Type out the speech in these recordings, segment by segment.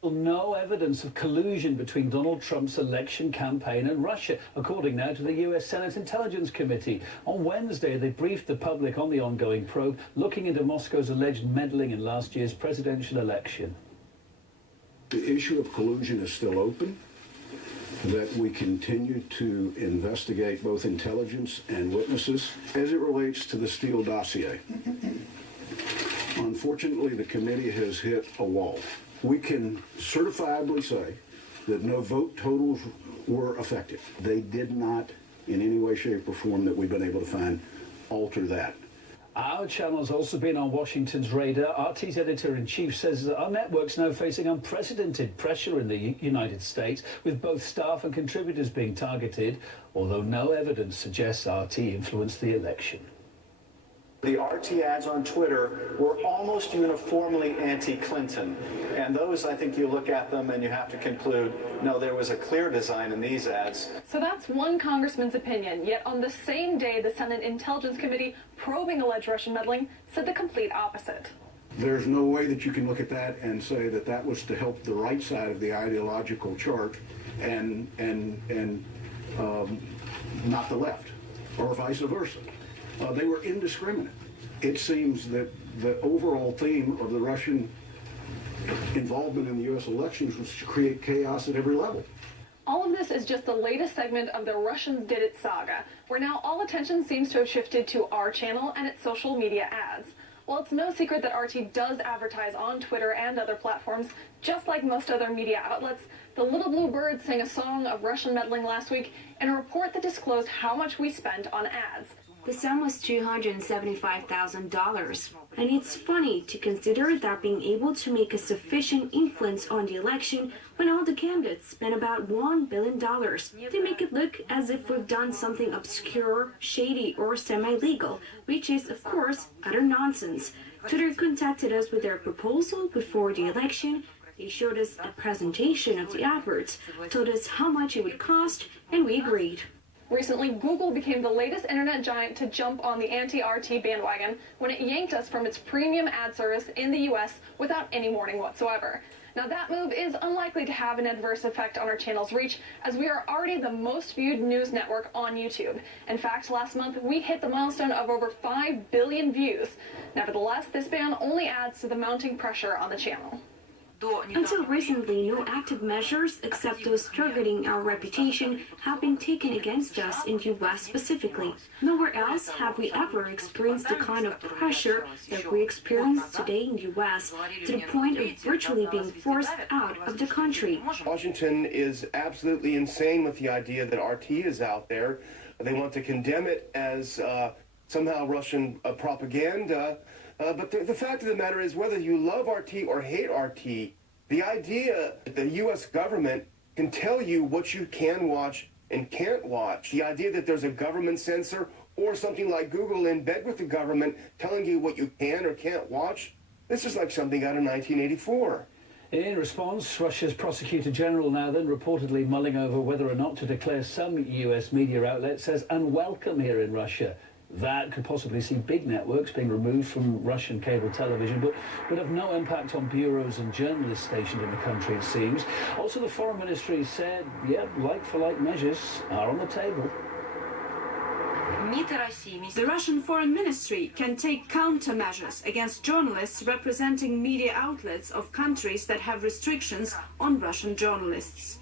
No evidence of collusion between Donald Trump's election campaign and Russia, according now to the US Senate Intelligence Committee. On Wednesday, they briefed the public on the ongoing probe, looking into Moscow's alleged meddling in last year's presidential election. The issue of collusion is still open, that we continue to investigate both intelligence and witnesses as it relates to the Steele dossier. Unfortunately, the committee has hit a wall. We can certifiably say that no vote totals were affected. They did not, in any way, shape, or form that we've been able to find, alter that. Our channel's also been on Washington's radar. RT's editor-in-chief says that our network's now facing unprecedented pressure in the United States, with both staff and contributors being targeted, although no evidence suggests RT influenced the election. The RT ads on Twitter were almost uniformly anti-Clinton. And those, I think you look at them and you have to conclude, no, there was a clear design in these ads. So that's one congressman's opinion. Yet on the same day, the Senate Intelligence Committee probing alleged Russian meddling said the complete opposite. There's no way that you can look at that and say that that was to help the right side of the ideological chart and not the left, or vice versa. They were indiscriminate. It seems that the overall theme of the Russian involvement in the U.S. elections was to create chaos at every level. All of this is just the latest segment of the Russians Did It saga, where now all attention seems to have shifted to our channel and its social media ads. Well, it's no secret that RT does advertise on Twitter and other platforms, just like most other media outlets. The Little Blue Bird sang a song of Russian meddling last week in a report that disclosed how much we spent on ads. The sum was $275,000. And it's funny to consider that being able to make a sufficient influence on the election when all the candidates spent about $1 billion. They make it look as if we've done something obscure, shady, or semi-legal, which is, of course, utter nonsense. Twitter contacted us with their proposal before the election. They showed us a presentation of the adverts, told us how much it would cost, and we agreed. Recently, Google became the latest internet giant to jump on the anti-RT bandwagon when it yanked us from its premium ad service in the U.S. without any warning whatsoever. Now, that move is unlikely to have an adverse effect on our channel's reach, as we are already the most viewed news network on YouTube. In fact, last month, we hit the milestone of over 5 billion views. Nevertheless, this ban only adds to the mounting pressure on the channel. Until recently, no active measures, except those targeting our reputation, have been taken against us in the U.S. specifically. Nowhere else have we ever experienced the kind of pressure that we experience today in the U.S., to the point of virtually being forced out of the country. Washington is absolutely insane with the idea that RT is out there. They want to condemn it as somehow Russian propaganda. But the fact of the matter is, whether you love RT or hate RT, the idea that the U.S. government can tell you what you can watch and can't watch, the idea that there's a government censor or something like Google in bed with the government telling you what you can or can't watch, this is like something out of 1984. In response, Russia's Prosecutor General now then reportedly mulling over whether or not to declare some U.S. media outlets as unwelcome here in Russia. That could possibly see big networks being removed from Russian cable television, but would have no impact on bureaus and journalists stationed in the country, it seems. Also, the Foreign Ministry said, like-for-like measures are on the table. The Russian Foreign Ministry can take countermeasures against journalists representing media outlets of countries that have restrictions on Russian journalists.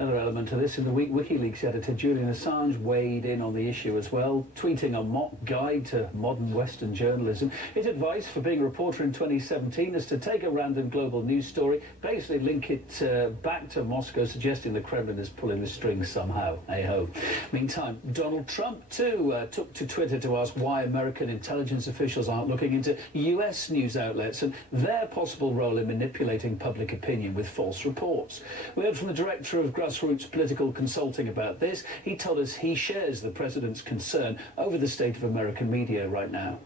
Another element to this, in the week, WikiLeaks editor Julian Assange weighed in on the issue as well, tweeting a mock guide to modern Western journalism. His advice for being a reporter in 2017 is to take a random global news story, basically link it back to Moscow, suggesting the Kremlin is pulling the strings somehow. Hey-ho. Meantime, Donald Trump, too, took to Twitter to ask why American intelligence officials aren't looking into US news outlets and their possible role in manipulating public opinion with false reports. We heard from the director of Grassroots Political Consulting about this. He told us he shares the president's concern over the state of American media right now.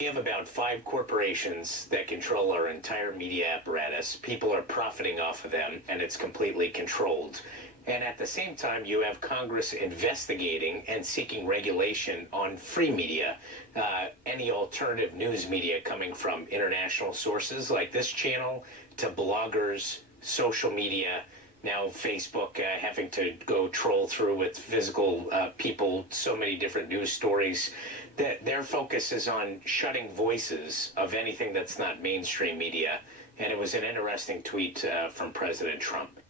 We have about 5 corporations that control our entire media apparatus. People are profiting off of them, and it's completely controlled. And at the same time, you have Congress investigating and seeking regulation on free media, any alternative news media coming from international sources like this channel to bloggers, social media, now Facebook having to go troll through with physical people, so many different news stories. That their focus is on shutting voices of anything that's not mainstream media. And it was an interesting tweet from President Trump.